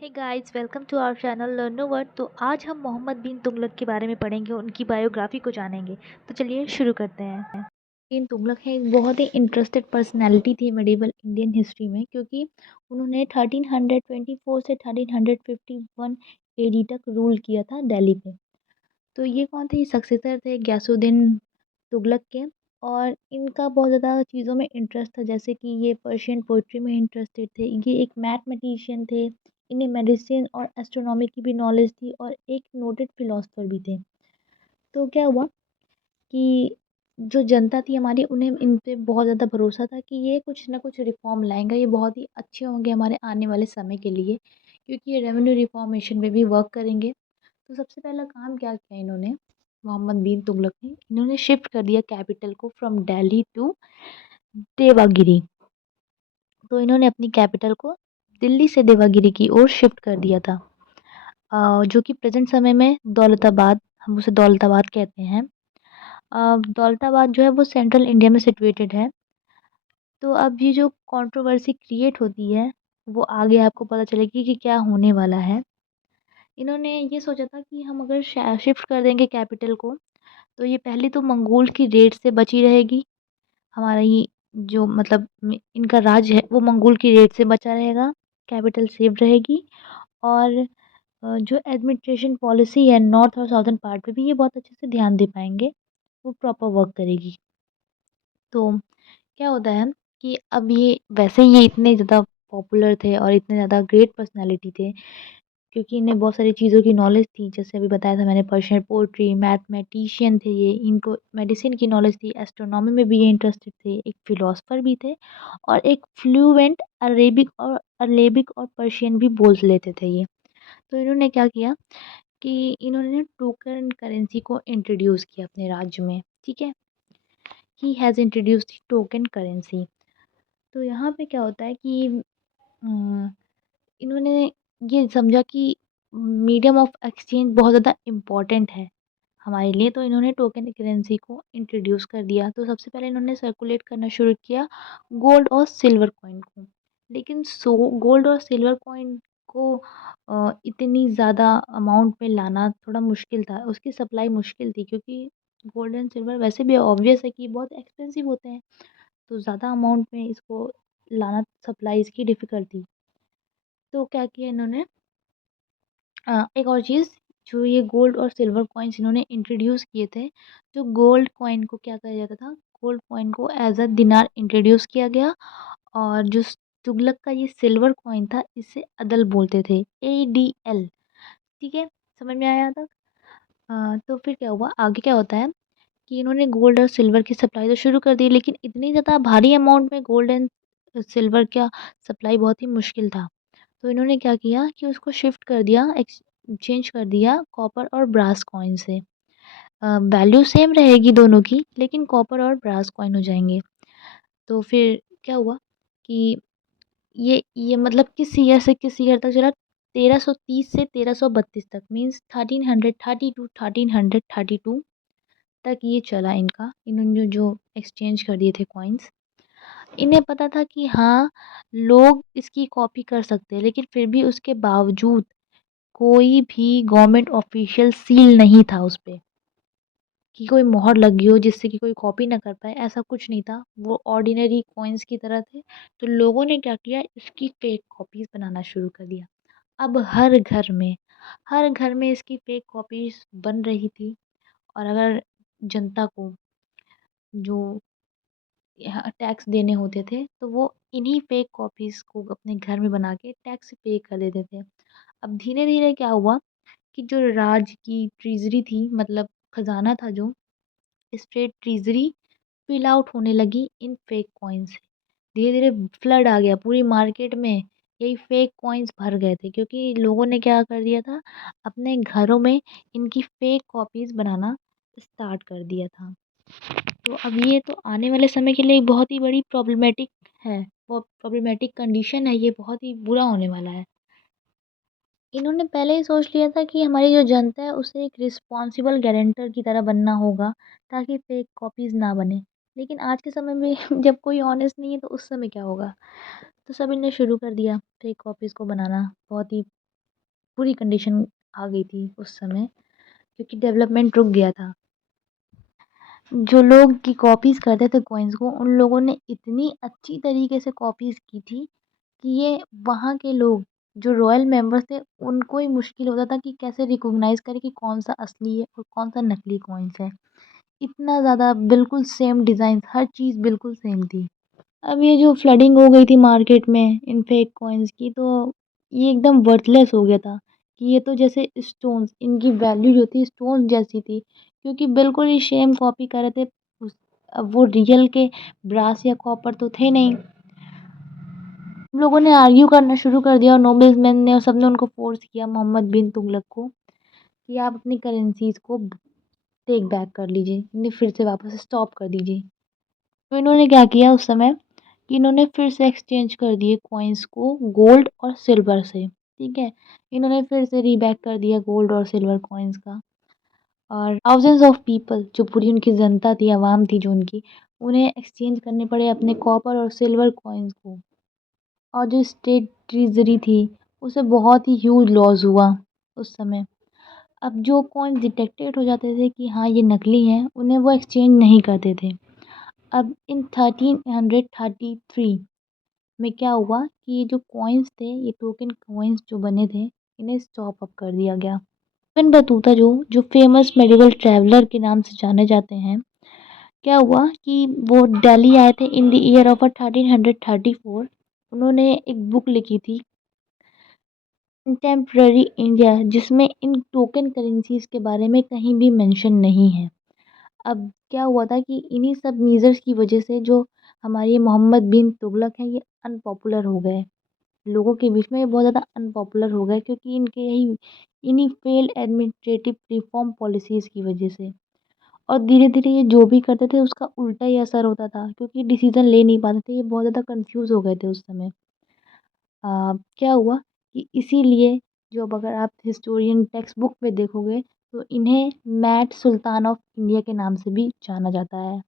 Hey guys, welcome to our channel Learno Word. तो आज हम मोहम्मद बिन तुगलक के बारे में पढ़ेंगे, उनकी बायोग्राफी को जानेंगे। तो चलिए शुरू करते हैं। बिन तुगलक है एक बहुत ही इंटरेस्टेड पर्सनालिटी थी मेडिवल इंडियन हिस्ट्री में, क्योंकि उन्होंने 1324 से 1351 एडी तक रूल किया था दिल्ली पे। तो ये कौन थे? ये सक्सेसर थे गयासुद्दीन तुगलक के। और इनका बहुत ज़्यादा चीज़ों में इंटरेस्ट था, जैसे कि ये पर्शियन पोइट्री में इंटरेस्टेड थे। ये एक मैथमेटिशियन थे। इन्हें मेडिसिन और एस्ट्रोनॉमी की भी नॉलेज थी और एक नोटेड फिलोसफर भी थे। तो क्या हुआ कि जो जनता थी हमारी, उन्हें इन पे बहुत ज़्यादा भरोसा था कि ये कुछ ना कुछ रिफॉर्म लाएंगे, ये बहुत ही अच्छे होंगे हमारे आने वाले समय के लिए, क्योंकि ये रेवेन्यू रिफॉर्मेशन में भी वर्क करेंगे। तो सबसे पहला काम क्या किया इन्होंने, मोहम्मद बिन तुगलक ने, इन्होंने शिफ्ट कर दिया कैपिटल को फ्रॉम दिल्ली टू देवागिरी। तो इन्होंने अपनी कैपिटल को दिल्ली से देवागिरी की ओर शिफ्ट कर दिया था, जो कि प्रेजेंट समय में दौलताबाद, हम उसे दौलताबाद कहते हैं। दौलताबाद जो है वो सेंट्रल इंडिया में सिचुएटेड है। तो अब ये जो कंट्रोवर्सी क्रिएट होती है, वो आगे आपको पता चलेगी कि क्या होने वाला है। इन्होंने ये सोचा था कि हम अगर शिफ्ट कर देंगे कैपिटल को, तो ये पहले तो मंगोल की रेड से बची रहेगी। हमारा ये जो मतलब इनका राज है वो मंगोल की रेड से बचा रहेगा, कैपिटल सेफ रहेगी। और जो एडमिनिस्ट्रेशन पॉलिसी है नॉर्थ और साउथर्न पार्ट पे भी ये बहुत अच्छे से ध्यान दे पाएंगे, वो प्रॉपर वर्क करेगी। तो क्या होता है कि अब ये वैसे ही ये इतने ज़्यादा पॉपुलर थे और इतने ज़्यादा ग्रेट पर्सनालिटी थे, क्योंकि इन्हें बहुत सारी चीज़ों की नॉलेज थी। जैसे अभी बताया था मैंने, पर्शियन पोएट्री, मैथमेटिशियन थे ये, इनको मेडिसिन की नॉलेज थी, एस्ट्रोनॉमी में भी ये इंटरेस्टेड थे, एक फिलोसफर भी थे, और एक फ्लुएंट अरेबिक और पर्शियन भी बोल लेते थे ये। तो इन्होंने क्या किया कि इन्होंने टोकन करेंसी को इंट्रोड्यूस किया अपने राज्य में। ठीक है, he has introduced token currency. तो यहाँ पे क्या होता है कि इन्होंने ये समझा कि मीडियम ऑफ एक्सचेंज बहुत ज़्यादा इम्पोर्टेंट है हमारे लिए। तो इन्होंने टोकन करेंसी को इंट्रोड्यूस कर दिया। तो सबसे पहले इन्होंने सर्कुलेट करना शुरू किया गोल्ड और सिल्वर कॉइन को। लेकिन गोल्ड और सिल्वर कॉइन को इतनी ज़्यादा अमाउंट में लाना थोड़ा मुश्किल था, उसकी सप्लाई मुश्किल थी, क्योंकि गोल्ड एंड सिल्वर वैसे भी ऑब्वियस है कि बहुत एक्सपेंसिव होते हैं। तो ज़्यादा अमाउंट में इसको लाना, सप्लाई इसकी डिफ़िकल्ट थी। तो क्या किया इन्होंने, एक और चीज़, जो ये गोल्ड और सिल्वर कॉइन्स इन्होंने इंट्रोड्यूस किए थे। जो गोल्ड कॉइन को क्या कहा जाता था, गोल्ड कॉइन को एज अ दिनार इंट्रोड्यूस किया गया। और जो तुगलक का ये सिल्वर कॉइन था, इसे अदल बोलते थे, ADL। ठीक है, समझ में आया तक? तो फिर क्या हुआ, आगे क्या होता है कि इन्होंने गोल्ड और सिल्वर की सप्लाई तो शुरू कर दी, लेकिन इतनी ज़्यादा भारी अमाउंट में गोल्ड एंड सिल्वर का सप्लाई बहुत ही मुश्किल था। तो इन्होंने क्या किया कि उसको शिफ्ट कर दिया, एक्सचेंज कर दिया कॉपर और ब्रास कॉइन से। वैल्यू सेम रहेगी दोनों की, लेकिन कॉपर और ब्रास कॉइन हो जाएंगे। तो फिर क्या हुआ कि ये मतलब किस ईयर से किस ईयर तक चला, 1330 से 1332 तक, मीन्स 1332 तक ये चला इनका। इन्होंने जो जो एक्सचेंज कर दिए थे कॉइन्स। इन्हें पता था कि हाँ, लोग इसकी कॉपी कर सकते हैं, लेकिन फिर भी उसके बावजूद कोई भी गवर्नमेंट ऑफिशियल सील नहीं था उस पे, कि कोई मोहर लगी हो जिससे कि कोई कॉपी ना कर पाए, ऐसा कुछ नहीं था। वो ऑर्डिनरी कॉइन्स की तरह थे। तो लोगों ने क्या किया, इसकी फेक कॉपीज़ बनाना शुरू कर दिया। अब हर घर में इसकी फेक कॉपीज़ बन रही थी। और अगर जनता को जो यहाँ टैक्स देने होते थे, तो वो इन्हीं फेक कॉपीज़ को अपने घर में बना के टैक्स पे कर देते थे। अब धीरे-धीरे क्या हुआ कि जो राज्य की ट्रेज़री थी, मतलब खज़ाना था जो, स्टेट ट्रेज़री फिल आउट होने लगी इन फेक कॉइन से। धीरे-धीरे फ्लड आ गया पूरी मार्केट में, यही फेक कॉइन्स भर गए थे, क्योंकि लोगों ने क्या कर दिया था, अपने घरों में इनकी फेक कॉपीज़ बनाना स्टार्ट कर दिया था। तो अब ये तो आने वाले समय के लिए एक बहुत ही बड़ी प्रॉब्लमैटिक है, वो प्रॉब्लमैटिक कंडीशन है, ये बहुत ही बुरा होने वाला है। इन्होंने पहले ही सोच लिया था कि हमारी जो जनता है उसे एक रिस्पॉन्सिबल गारंटर की तरह बनना होगा, ताकि फेक कॉपीज़ ना बने। लेकिन आज के समय में जब कोई ऑनेस्ट नहीं है, तो उस समय क्या होगा? तो सभी ने शुरू कर दिया फेक कॉपीज़ को बनाना, बहुत ही बुरी कंडीशन आ गई थी उस समय, क्योंकि डेवलपमेंट रुक गया था। जो लोग की कॉपीज़ करते थे कॉइन्स को, उन लोगों ने इतनी अच्छी तरीके से कॉपीज़ की थी कि ये वहाँ के लोग जो रॉयल मेंबर्स थे, उनको ही मुश्किल होता था कि कैसे रिकॉग्नाइज़ करें कि कौन-सा असली है और कौन-सा नकली कॉइन्स है। इतना ज़्यादा बिल्कुल सेम डिज़ाइन्स, हर चीज़ बिल्कुल सेम थी। अब ये जो फ्लडिंग हो गई थी मार्केट में इन फेक कॉइन्स की, तो ये एकदम वर्थलेस हो गया था कि ये तो जैसे स्टोन्स, इनकी वैल्यू जो थी स्टोन जैसी थी, क्योंकि बिल्कुल ही सेम कॉपी कर रहे थे। उस अब वो रियल के ब्रास या कॉपर तो थे नहीं। लोगों ने आर्ग्यू करना शुरू कर दिया और नोबल्समैन ने और सबने उनको फ़ोर्स किया मोहम्मद बिन तुगलक को कि आप अपनी करेंसीज़ को टेक बैक कर लीजिए, इन्हें फिर से वापस स्टॉप कर दीजिए। तो इन्होंने क्या किया उस समय कि इन्होंने फिर से एक्सचेंज कर दिए कॉइन्स को गोल्ड और सिल्वर से, ठीक है? इन्होंने फिर से रीबैक कर दिया गोल्ड और सिल्वर कॉइन्स का, और थाउज़ेंड्स ऑफ पीपल, जो पूरी उनकी जनता थी, आवाम थी जो उनकी, उन्हें एक्सचेंज करने पड़े अपने कॉपर और सिल्वर कॉइन्स को। और जो स्टेट ट्रेज़री थी, उसे बहुत ही ह्यूज लॉस हुआ उस समय। अब जो कॉइन्स डिटेक्टेड हो जाते थे कि हाँ, ये नकली हैं, उन्हें वो एक्सचेंज नहीं करते थे। अब इन 1333 में क्या हुआ कि ये जो कॉइन्स थे, ये टोकन कॉइन्स जो बने थे, इन्हें स्टॉप अप कर दिया गया। इब्न बतूता जो फ़ेमस मेडिवल ट्रैवलर के नाम से जाने जाते हैं, क्या हुआ कि वो दिल्ली आए थे इन द ईयर ऑफ 1334। उन्होंने एक बुक लिखी थी कंटेम्पररी इंडिया, जिसमें इन टोकन करेंसीज़ के बारे में कहीं भी मेंशन नहीं है। अब क्या हुआ था कि इन्हीं सब मेजर्स की वजह से जो हमारे ये मोहम्मद बिन तुगलक हैं, ये अनपॉपुलर हो गए। लोगों के बीच में ये बहुत ज़्यादा अनपॉपुलर हो गए, क्योंकि इनके यही इन्हीं फेल्ड एडमिनिस्ट्रेटिव रिफॉर्म पॉलिसीज़ की वजह से। और धीरे-धीरे ये जो भी करते थे उसका उल्टा ही असर होता था, क्योंकि डिसीज़न ले नहीं पाते थे, ये बहुत ज़्यादा कन्फ्यूज़ हो गए थे उस समय। क्या हुआ कि इसीलिए जो अब अगर आप हिस्टोरियन टेक्स्ट बुक में देखोगे, तो इन्हें मैड सुल्तान ऑफ इंडिया के नाम से भी जाना जाता है।